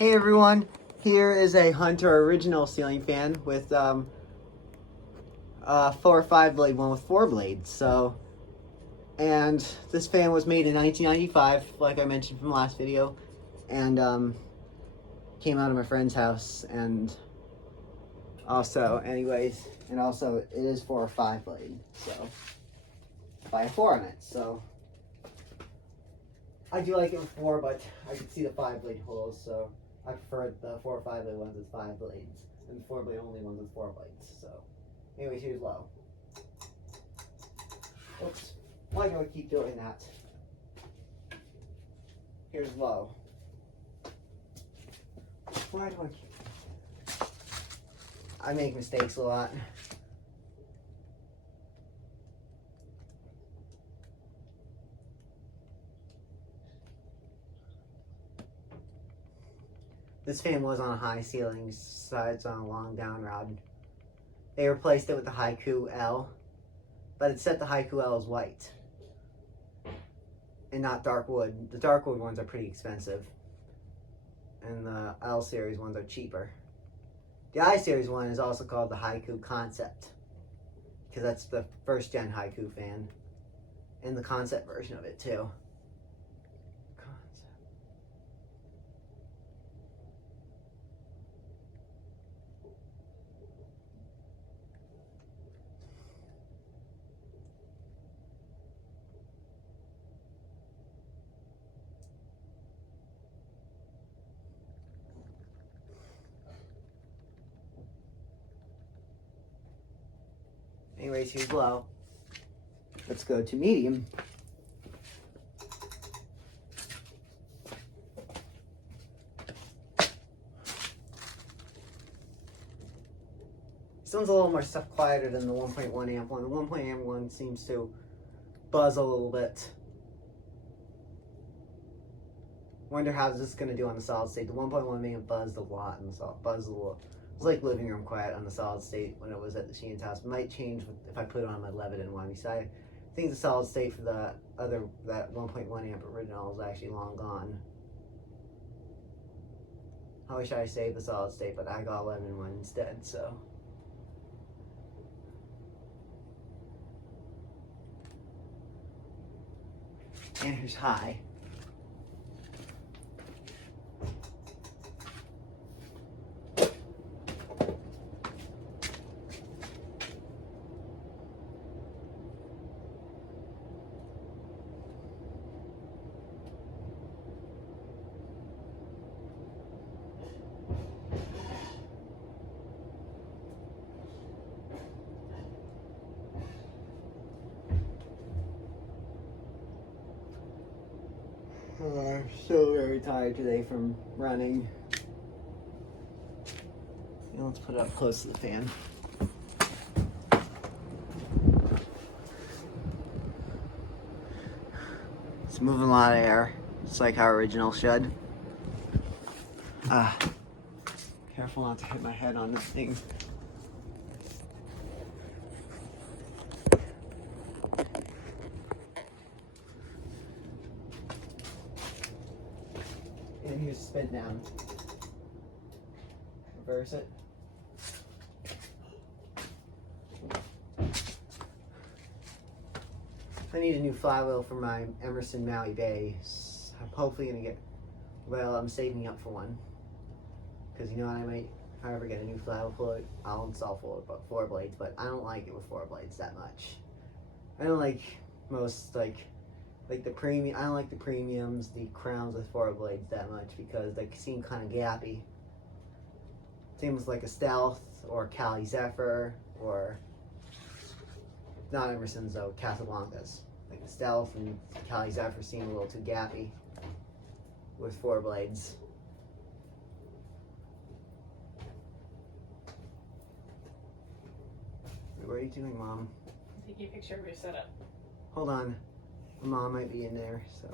Hey everyone, here is a Hunter original ceiling fan with 4 or 5 blade one with 4 blades. And this fan was made in 1995, like I mentioned from the last video, and came out of my friend's house. And also, it is 4 or 5 blade, so by a 4 on it. So I do like it with 4, but I can see the 5 blade holes, so I prefer the 4 or 5 blade ones with 5 blades, and the 4 blade only ones with 4 blades. So, anyways, here's low. Oops. Why do I keep doing that? Here's low. Why do I keep... I make mistakes a lot. This fan was on a high ceiling, so it's on a long down rod. They replaced it with the Haiku L, but it set the Haiku L as white and not dark wood. The dark wood ones are pretty expensive, and the L series ones are cheaper. The I series one is also called the Haiku Concept, because that's the first gen Haiku fan, and the concept version of it too. Anyways, here's low. Let's go to medium. This one's a little more quieter than the 1.1 amp one. The 1.1 amp one seems to buzz a little bit. Wonder how this is going to do on the solid state. The 1.1 amp buzzed a lot in the solid, buzzed a little. It was like living room quiet on the solid state when it was at the Sheen's house. It might change if I put it on my Leviton one, because I think the solid state for that 1.1 amp original is actually long gone. I wish I saved the solid state, but I got a Leviton one instead, so. And here's high. I'm so very tired today from running. Now let's put it up close to the fan. It's moving a lot of air. It's like our original should. Careful not to hit my head on this thing. And here's spin down. Reverse it. I need a new flywheel for my Emerson Maui Bay. I'm hopefully gonna get, well, I'm saving up for one. Because you know what, if I ever get a new flywheel for it, I'll install 4 blades, but I don't like it with 4 blades that much. I don't like most, like the premium, I don't like the premiums, the crowns with 4 blades that much, because they seem kind of gappy. Same with like a Stealth or Cali Zephyr, or not Emerson's though, Casablancas. Like the Stealth and Cali Zephyr seem a little too gappy with 4 blades. What are you doing, Mom? I'm taking a picture of your setup. Hold on. Mom might be in there, so.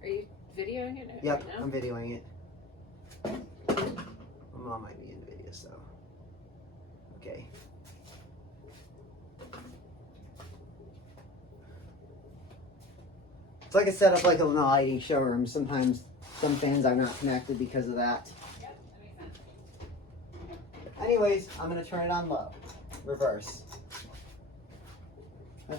Are you videoing it Yep, right now? I'm videoing it. My mom might be in the video, so. Okay. It's like a setup like a lighting showroom. Sometimes some fans are not connected because of that. Yeah. Anyways, I'm gonna turn it on low. Reverse. Okay.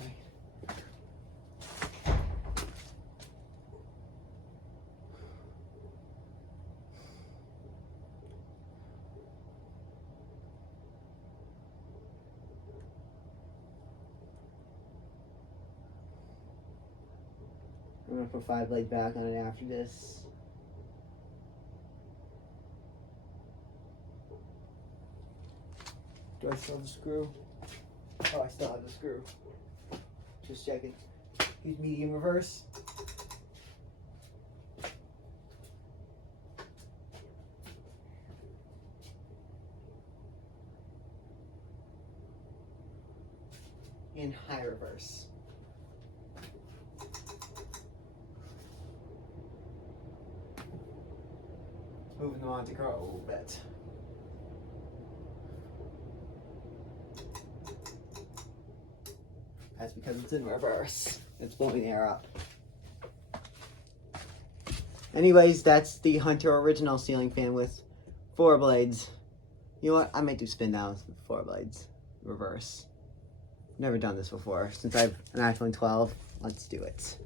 I'm gonna put 5 blade back on it after this. Do I still have the screw? Oh, I still have the screw. Just checking. Use medium reverse. And high reverse. Moving the Monte Carlo a little bit. That's because it's in reverse. It's blowing the air up. Anyways, that's the Hunter original ceiling fan with 4 blades. You know what? I might do spin downs with 4 blades. Reverse. Never done this before. Since I have an iPhone 12, let's do it.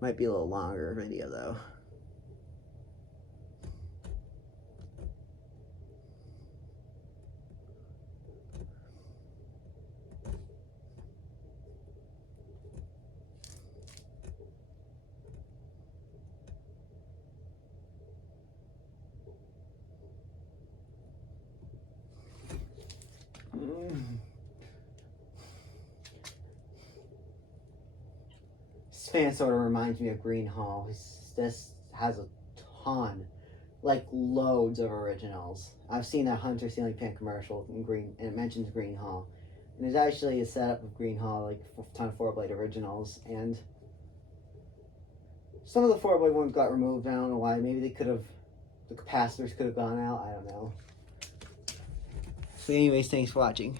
Might be a little longer video though. This fan sort of reminds me of Green Hall. This has a ton, like loads of originals. I've seen that Hunter ceiling fan commercial in Green, and it mentions Green Hall. And there's actually a setup of Green Hall, like a ton of 4-blade originals, and some of the 4-blade ones got removed. I don't know why. Maybe they could have, the capacitors could have gone out. I don't know. So anyways, thanks for watching.